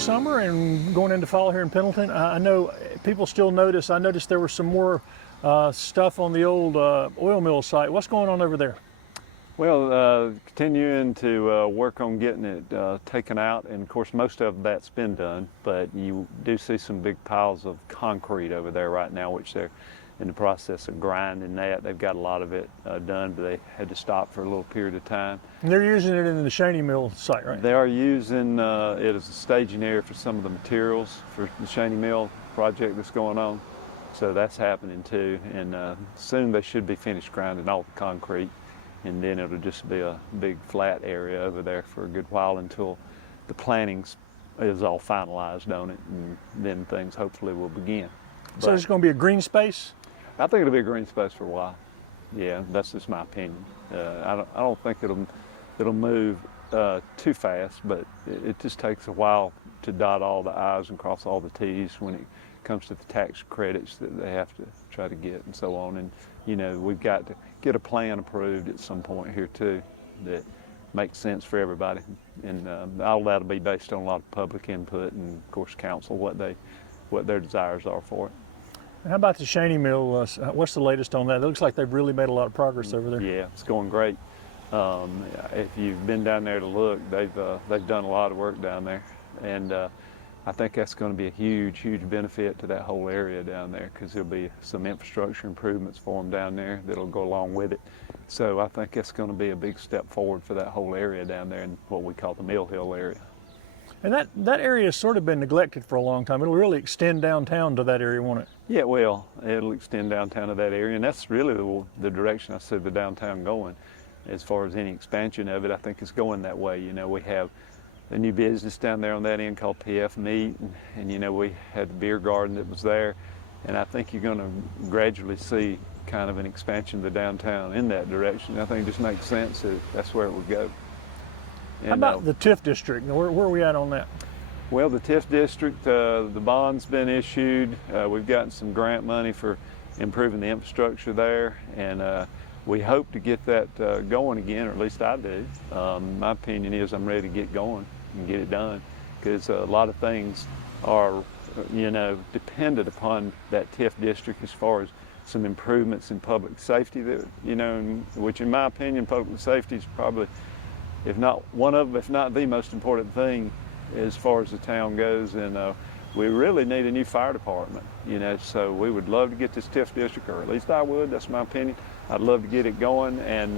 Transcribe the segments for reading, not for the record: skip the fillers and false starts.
summer and going into fall here in Pendleton. I know people still notice. I noticed there was some more stuff on the old oil mill site. What's going on over there? Well, continuing to work on getting it taken out, and of course most of that's been done, but you do see some big piles of concrete over there right now, which they're in the process of grinding that. They've got a lot of it done, but they had to stop for a little period of time. And they're using it in the Cheney Mill site, right? They are using it as a staging area for some of the materials for the Cheney Mill project that's going on. So that's happening too, and soon they should be finished grinding all the concrete. And then it'll just be a big flat area over there for a good while until the planning is all finalized on it, and then things hopefully will begin. So it's going to be a green space? I think it'll be a green space for a while. Yeah, that's just my opinion. I don't think it'll move too fast, but it just takes a while to dot all the I's and cross all the T's when it comes to the tax credits that they have to try to get and so on. And you know, we've got to get a plan approved at some point here too that makes sense for everybody, and all that'll be based on a lot of public input and of course council, what their desires are for it. How about the Cheney Mill? What's the latest on that? It looks like they've really made a lot of progress over there. Yeah, it's going great. If you've been down there to look, they've done a lot of work down there, and I think that's going to be a huge benefit to that whole area down there, because there'll be some infrastructure improvements for them down there that'll go along with it. So I think that's going to be a big step forward for that whole area down there in what we call the Mill Hill area. And that area has sort of been neglected for a long time. It'll really extend downtown to that area, won't it? Yeah, well, it'll extend downtown to that area, and that's really the direction I see the downtown going. As far as any expansion of it, I think it's going that way. You know, we have a new business down there on that end called PF Meat, and you know, we had the beer garden that was there, and I think you're going to gradually see kind of an expansion of the downtown in that direction. I think it just makes sense that that's where it would go. And, how about the TIF district? Where are we at on that? Well, the TIF district, the bond's been issued. We've gotten some grant money for improving the infrastructure there, and we hope to get that going again, or at least I do. My opinion is I'm ready to get going and get it done, because a lot of things are, you know, dependent upon that TIF district as far as some improvements in public safety that, you know, which in my opinion, public safety is probably, if not one of them, if not the most important thing as far as the town goes. And we really need a new fire department, you know, so we would love to get this TIF district, or at least I would, that's my opinion. I'd love to get it going and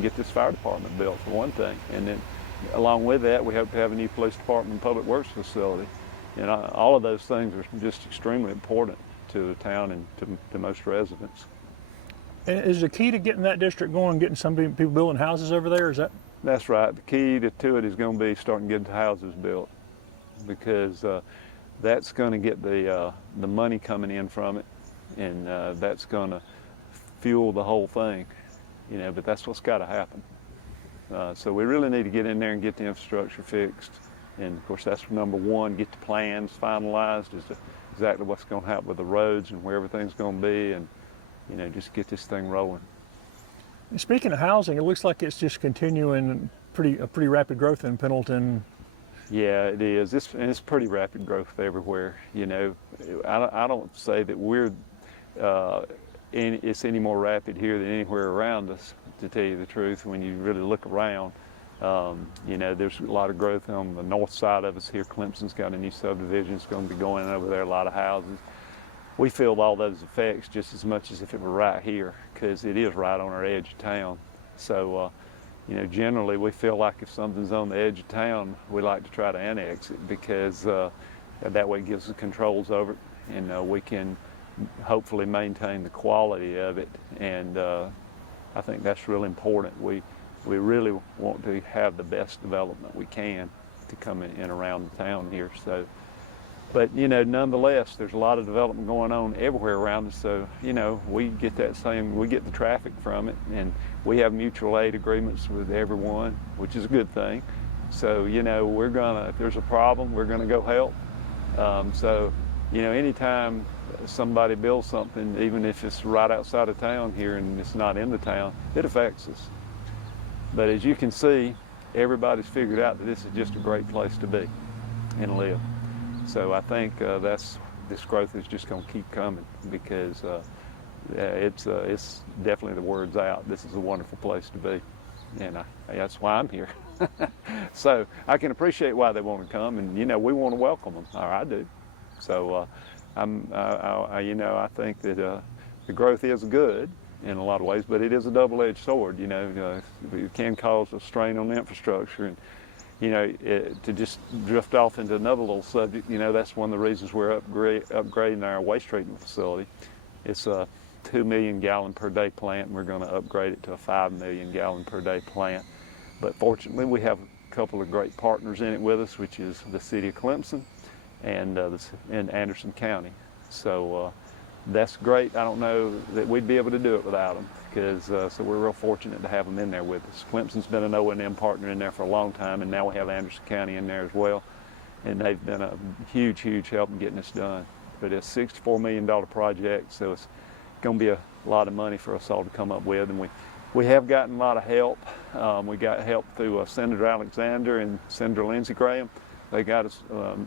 get this fire department built, for one thing. And then along with that, we hope to have a new police department and public works facility. And all of those things are just extremely important to the town and to most residents. And is the key to getting that district going, getting some people building houses over there? Is that? That's right. The key to it is going to be starting getting the houses built, because that's going to get the money coming in from it, and that's going to fuel the whole thing, you know, but that's what's got to happen. So we really need to get in there and get the infrastructure fixed. And of course, that's number one, get the plans finalized as to exactly what's going to happen with the roads and where everything's going to be, and, you know, just get this thing rolling. And speaking of housing, it looks like it's just continuing a pretty rapid growth in Pendleton. Yeah, it is. It's pretty rapid growth everywhere. You know, I don't say that it's any more rapid here than anywhere around us, to tell you the truth. When you really look around, you know, there's a lot of growth on the north side of us here. Clemson's got a new subdivision. It's going to be going over there, a lot of houses. We feel all those effects just as much as if it were right here, because it is right on our edge of town. So, you know, generally we feel like if something's on the edge of town, we like to try to annex it, because that way it gives us controls over it, and we can hopefully maintain the quality of it. And I think that's really important. We really want to have the best development we can to come in and around the town here. So, but you know, nonetheless, there's a lot of development going on everywhere around us. So, you know, we get we get the traffic from it, and we have mutual aid agreements with everyone, which is a good thing. So, you know, if there's a problem, we're gonna go help. So, you know, anytime somebody builds something, even if it's right outside of town here and it's not in the town, it affects us. But as you can see, everybody's figured out that this is just a great place to be. and live. So I think this growth is just going to keep coming because it's definitely the word's out. This is a wonderful place to be, and that's why I'm here. So I can appreciate why they want to come, and we want to welcome them, or I do. So I think that the growth is good in a lot of ways, but it is a double-edged sword. It can cause a strain on the infrastructure, and to just drift off into another little subject, that's one of the reasons we're upgrading our waste treatment facility. It's a 2 million gallon per day plant, and we're going to upgrade it to a 5 million gallon per day plant. But fortunately, we have a couple of great partners in it with us, which is the city of Clemson and Anderson County. So that's great. I don't know that we'd be able to do it without them, because so we're real fortunate to have them in there with us. Clemson's been an O&M partner in there for a long time, and now we have Anderson County in there as well, and they've been a huge help in getting this done. But it's a $64 million project, so it's going to be a lot of money for us all to come up with, and we have gotten a lot of help. We got help through Senator Alexander and Senator Lindsey Graham. They got us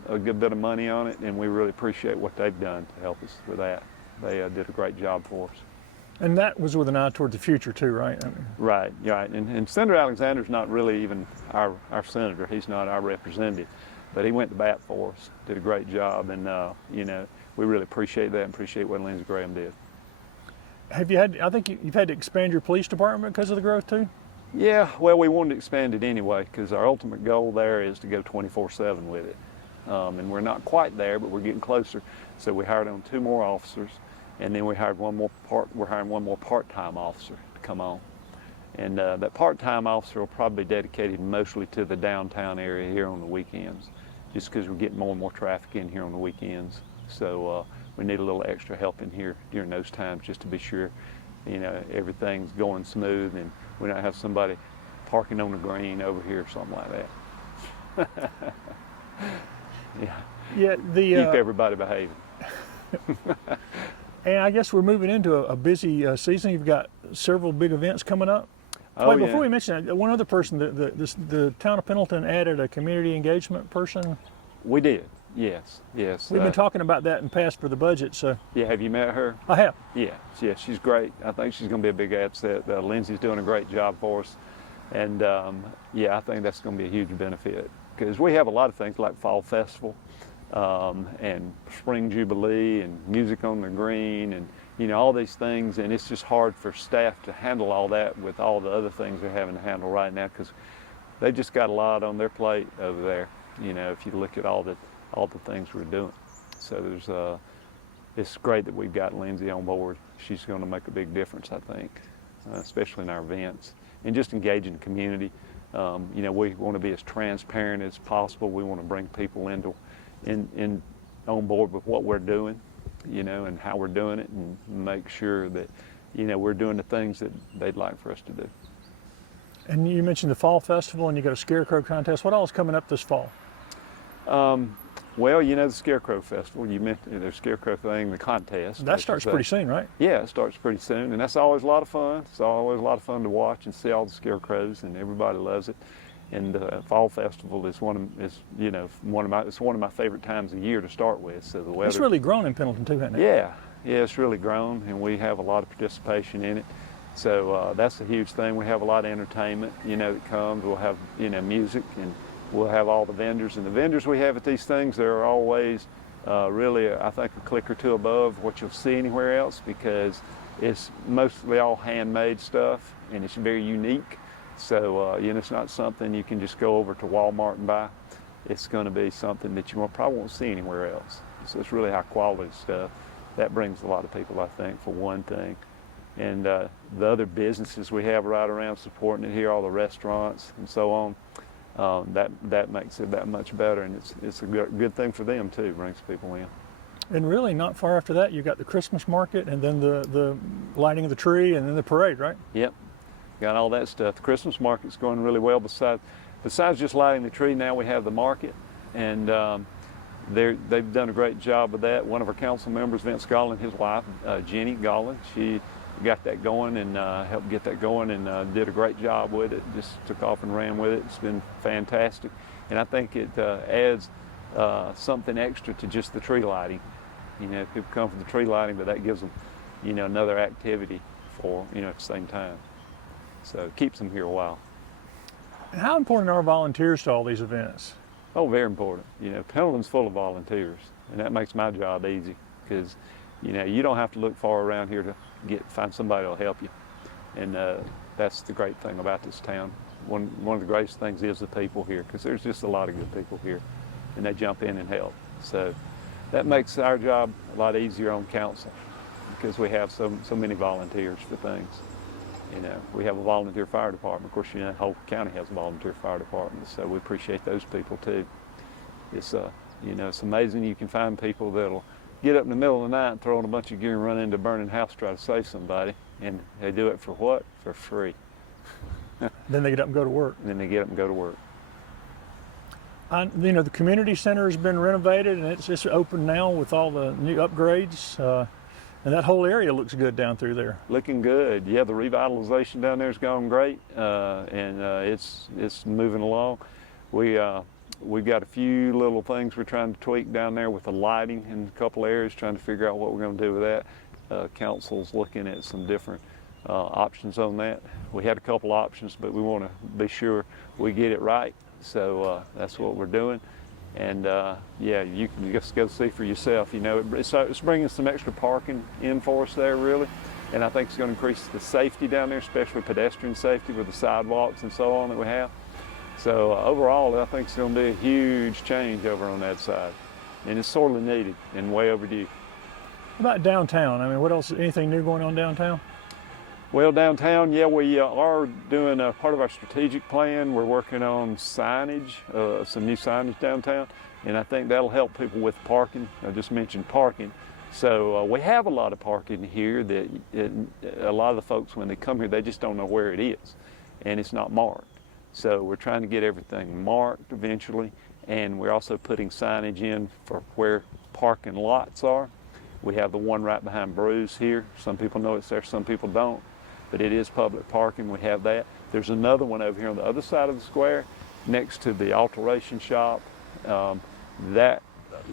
a good bit of money on it, and we really appreciate what they've done to help us with that. They did a great job for us. And that was with an eye toward the future too, right? Right. And Senator Alexander's not really even our senator. He's not our representative, but he went to bat for us, did a great job, and we really appreciate that and appreciate what Lindsey Graham did. I think you've had to expand your police department because of the growth too? Yeah, well, we wanted to expand it anyway, because our ultimate goal there is to go 24/7 with it. And we're not quite there, but we're getting closer. So we hired on 2 more officers, and then we're hiring one more part-time officer to come on. And that part-time officer will probably be dedicated mostly to the downtown area here on the weekends, just because we're getting more and more traffic in here on the weekends. So we need a little extra help in here during those times, just to be sure everything's going smooth and we don't have somebody parking on the green over here or something like that. Yeah. Keep everybody behaving. And I guess we're moving into a busy season. You've got several big events coming up. Oh, Wait, yeah. before we mention that, one other person, the town of Pendleton added a community engagement person. We did. Yes. We've been talking about that in the past for the budget. So Yeah, have you met her? I have. Yeah, she's great. I think she's going to be a big asset. Lindsay's doing a great job for us, and I think that's going to be a huge benefit, because we have a lot of things like Fall Festival and Spring Jubilee and Music on the Green and all these things, and it's just hard for staff to handle all that with all the other things they're having to handle right now, because they've just got a lot on their plate over there. If you look at all the things we're doing. So it's great that we've got Lindsay on board. She's going to make a big difference, I think, especially in our events, and just engaging the community. We want to be as transparent as possible. We want to bring people on board with what we're doing, and how we're doing it, and make sure that, we're doing the things that they'd like for us to do. And you mentioned the Fall Festival, and you got a scarecrow contest. What all is coming up this fall? Well, the Scarecrow Festival, you mentioned the Scarecrow thing, the contest. That starts pretty soon, right? Yeah, it starts pretty soon, and that's always a lot of fun. It's always a lot of fun to watch and see all the scarecrows, and everybody loves it. And the Fall Festival is one of my favorite times of year to start with. So the weather. It's really grown in Pendleton too, hasn't it? Yeah, it's really grown, and we have a lot of participation in it. So that's a huge thing. We have a lot of entertainment, that comes. We'll have, music, and we'll have all the vendors. And the vendors we have at these things, they're always really, I think, a click or two above what you'll see anywhere else, because it's mostly all handmade stuff, and it's very unique. So, it's not something you can just go over to Walmart and buy. It's going to be something that you probably won't see anywhere else. So it's really high quality stuff. That brings a lot of people, I think, for one thing. And the other businesses we have right around supporting it here, all the restaurants and so on, that makes it that much better, and it's a good thing for them too. Brings people in. And really, not far after that, you got the Christmas market, and then the lighting of the tree, and then the parade, right? Yep, got all that stuff. The Christmas market's going really well. Besides just lighting the tree, now we have the market, and they've done a great job with that. One of our council members, Vince Gollin, his wife, Jenny Gollin, she got that going and helped get that going, and did a great job with it. Just took off and ran with it. It's been fantastic, and I think it adds something extra to just the tree lighting. You know, people come for the tree lighting, but that gives them, you know, another activity for, you know, at the same time. So it keeps them here a while. And how important are volunteers to all these events? Oh, very important. You know, Pendleton's full of volunteers, and that makes my job easy because, you know, you don't have to look far around here to find somebody that'll help you. And that's the great thing about this town. One of the greatest things is the people here, because there's just a lot of good people here, and they jump in and help. So that makes our job a lot easier on council, because we have so many volunteers for things. You know, we have a volunteer fire department. Of course, you know, the whole county has a volunteer fire department, so we appreciate those people too. It's you know, it's amazing you can find people that'll get up in the middle of the night and throw on a bunch of gear and run into a burning house to try to save somebody, and they do it for what? For free. Then they get up and go to work. And then they get up and go to work. You know, the community center has been renovated, and it's open now with all the new upgrades. And that whole area looks good down through there. Looking good. Yeah, the revitalization down there has gone great, and it's moving along. We've got a few little things we're trying to tweak down there with the lighting in a couple areas, trying to figure out what we're going to do with that. Council's looking at some different options on that. We had a couple options, but we want to be sure we get it right. So that's what we're doing. And yeah, you can just go see for yourself. You know, it's bringing some extra parking in for us there, really. And I think it's going to increase the safety down there, especially pedestrian safety with the sidewalks and so on that we have. So overall, I think it's going to be a huge change over on that side. And it's sorely needed and way overdue. What about downtown? I mean, what else, anything new going on downtown? Well, downtown, yeah, we are doing a part of our strategic plan. We're working on signage, some new signage downtown, and I think that'll help people with parking. I just mentioned parking. So we have a lot of parking here that a lot of the folks, when they come here, they just don't know where it is, and it's not marked. So we're trying to get everything marked eventually, and we're also putting signage in for where parking lots are. We have the one right behind Brews here. Some people know it's there, some people don't. But it is public parking, we have that. There's another one over here on the other side of the square next to the alteration shop. That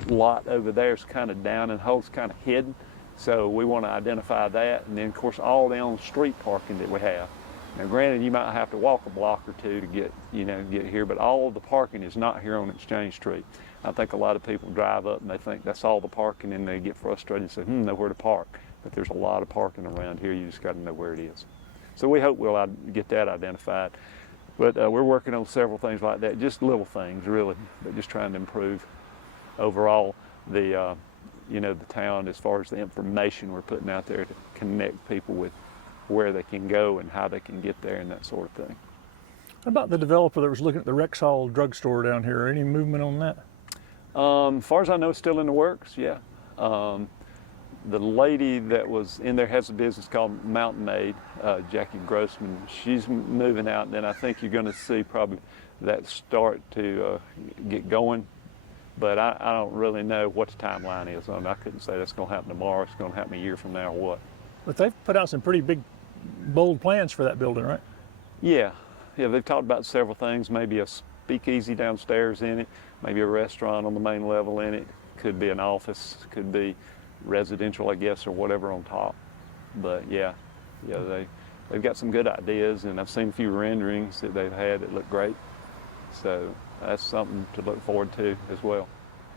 lot over there is kind of down and holes kind of hidden. So we want to identify that. And then of course all the on-street parking that we have. Now granted, you might have to walk a block or two to get here, but all of the parking is not here on Exchange Street. I think a lot of people drive up and they think that's all the parking, and they get frustrated and say, nowhere to park. But there's a lot of parking around here. You just got to know where it is. So we hope we'll get that identified. But we're working on several things like that, just little things really, but just trying to improve overall the town as far as the information we're putting out there to connect people with where they can go and how they can get there and that sort of thing. How about the developer that was looking at the Rexall drugstore down here? Any movement on that? As far as I know, it's still in the works, yeah. The lady that was in there has a business called Mountain Aid, Jackie Grossman. She's moving out, and then I think you're going to see probably that start to get going. But I don't really know what the timeline is on it. I couldn't say that's going to happen tomorrow. It's going to happen a year from now or what. But they've put out some pretty big, bold plans for that building, right? Yeah, they've talked about several things, maybe a speakeasy downstairs in it, maybe a restaurant on the main level in it, could be an office, could be residential, I guess, or whatever on top. But yeah, they've got some good ideas, and I've seen a few renderings that they've had that look great. So that's something to look forward to as well.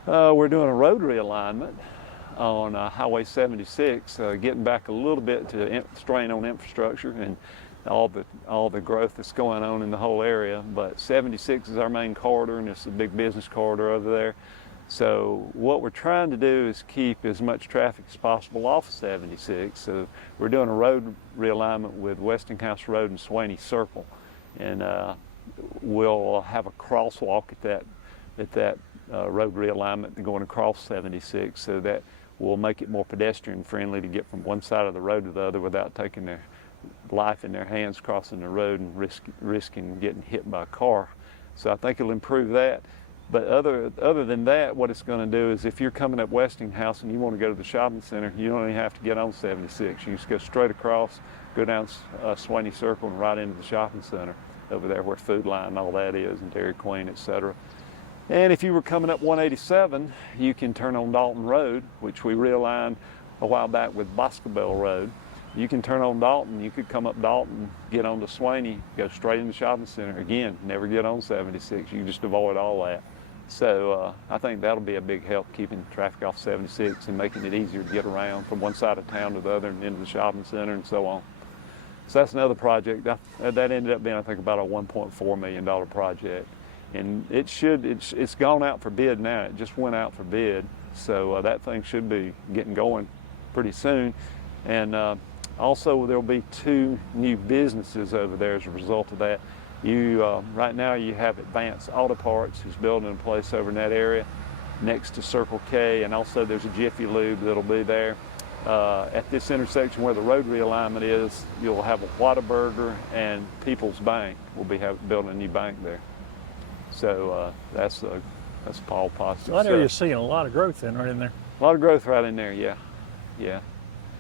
We're doing a road realignment on Highway 76, getting back a little bit to strain on infrastructure and all the growth that's going on in the whole area. But 76 is our main corridor, and it's a big business corridor over there. So what we're trying to do is keep as much traffic as possible off of 76. So we're doing a road realignment with Westinghouse Road and Swaney Circle, and we'll have a crosswalk at that road realignment going across 76, so that will make it more pedestrian friendly to get from one side of the road to the other without taking their life in their hands crossing the road and risking getting hit by a car. So I think it'll improve that. But other than that, what it's going to do is if you're coming up Westinghouse and you want to go to the shopping center, you don't even have to get on 76. You just go straight across, go down Swaney Circle and right into the shopping center over there where Food Line and all that is, and Dairy Queen, etc. And if you were coming up 187, you can turn on Dalton Road, which we realigned a while back with Boscobel Road. You can turn on Dalton, you could come up Dalton, get onto Swaney, go straight into the shopping center. Again, never get on 76, you just avoid all that. So I think that'll be a big help keeping traffic off 76 and making it easier to get around from one side of town to the other and into the shopping center and so on. So that's another project. That ended up being, I think, about a $1.4 million project. And it's gone out for bid now. It just went out for bid. So that thing should be getting going pretty soon. And also there'll be 2 new businesses over there as a result of that. Right now you have Advanced Auto Parts, who's building a place over in that area next to Circle K, and also there's a Jiffy Lube that'll be there. At this intersection where the road realignment is, you'll have a Whataburger and People's Bank will be building a new bank there. So that's all positive. So that area's seeing a lot of growth then, right in there. A lot of growth right in there, yeah.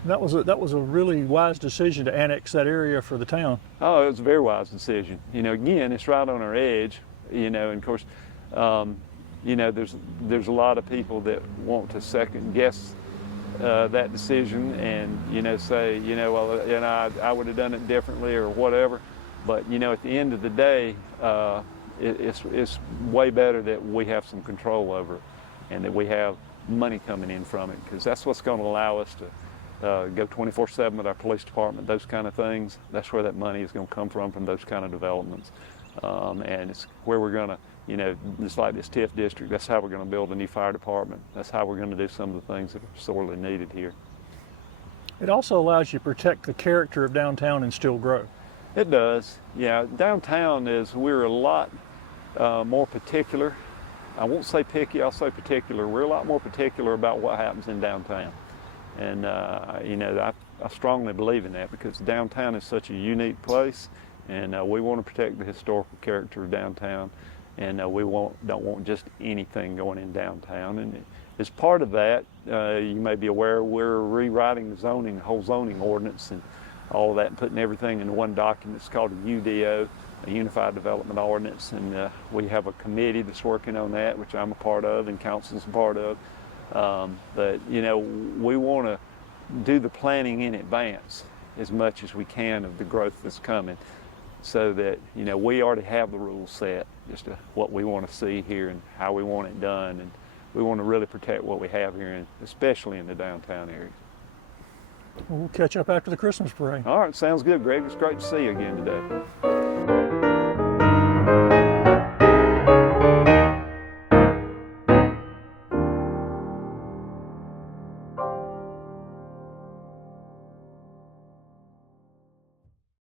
That was a really wise decision to annex that area for the town. Oh, it was a very wise decision. Again, it's right on our edge. And of course, there's a lot of people that want to second guess that decision and say, well, I would have done it differently or whatever. But at the end of the day, it's way better that we have some control over it and that we have money coming in from it, because that's what's going to allow us to go 24/7 with our police department, those kind of things. That's where that money is going to come from those kind of developments. And it's where we're going to, just like this TIF district, that's how we're going to build a new fire department. That's how we're going to do some of the things that are sorely needed here. It also allows you to protect the character of downtown and still grow. It does. Yeah, downtown we're a lot more particular. I won't say picky, I'll say particular. We're a lot more particular about what happens in downtown. And, I strongly believe in that, because downtown is such a unique place, and we want to protect the historical character of downtown, and we don't want just anything going in downtown. And as part of that, you may be aware, we're rewriting the whole zoning ordinance and all of that, and putting everything in one document. It's called a UDO, a Unified Development Ordinance, and we have a committee that's working on that, which I'm a part of and council's a part of. But we want to do the planning in advance as much as we can of the growth that's coming, so that we already have the rules set as to what we want to see here and how we want it done, and we want to really protect what we have here, especially in the downtown area. We'll catch up after the Christmas parade. All right, sounds good, Greg. It's great to see you again today.